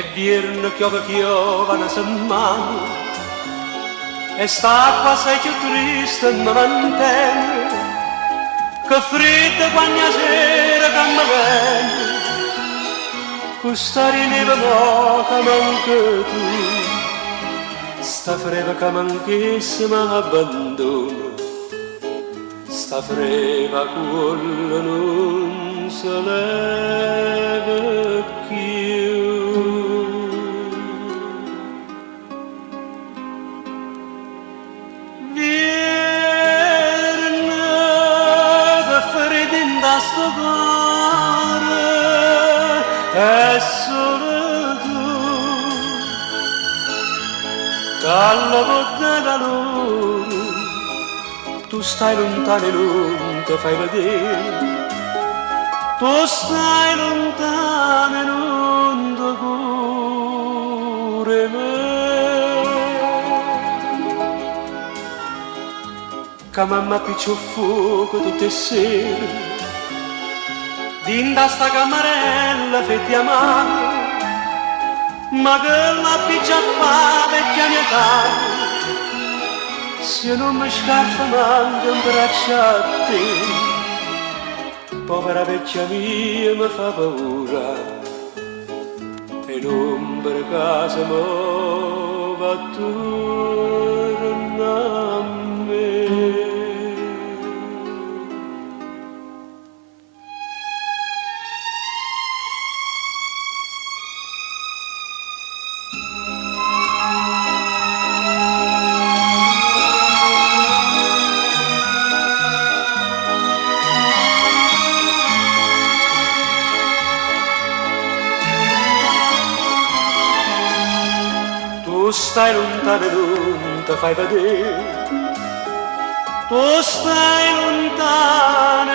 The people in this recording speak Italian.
e vierne chiova una settimana e sta qua sei più triste non mantenne che freddo quando sera che mi viene questa rineva poca manca tu sta freva che manchesse mi abbandona sta freva quello non se leva più viene che freddo in sto cuore è solo tu dalla botte da loro tu stai lontano e non ti fai vedere tu stai lontano e non ti curi me che mamma piccio fuoco tutte le sere dinda sta camarella fetti a mano ma che la piccia fa vecchia mia cara se non mi scappa manca un braccio a te povera vecchia mia mi fa paura e l'ombra casa mi va attorno a me tu stai lontano e non ti fai vedere tu stai lontano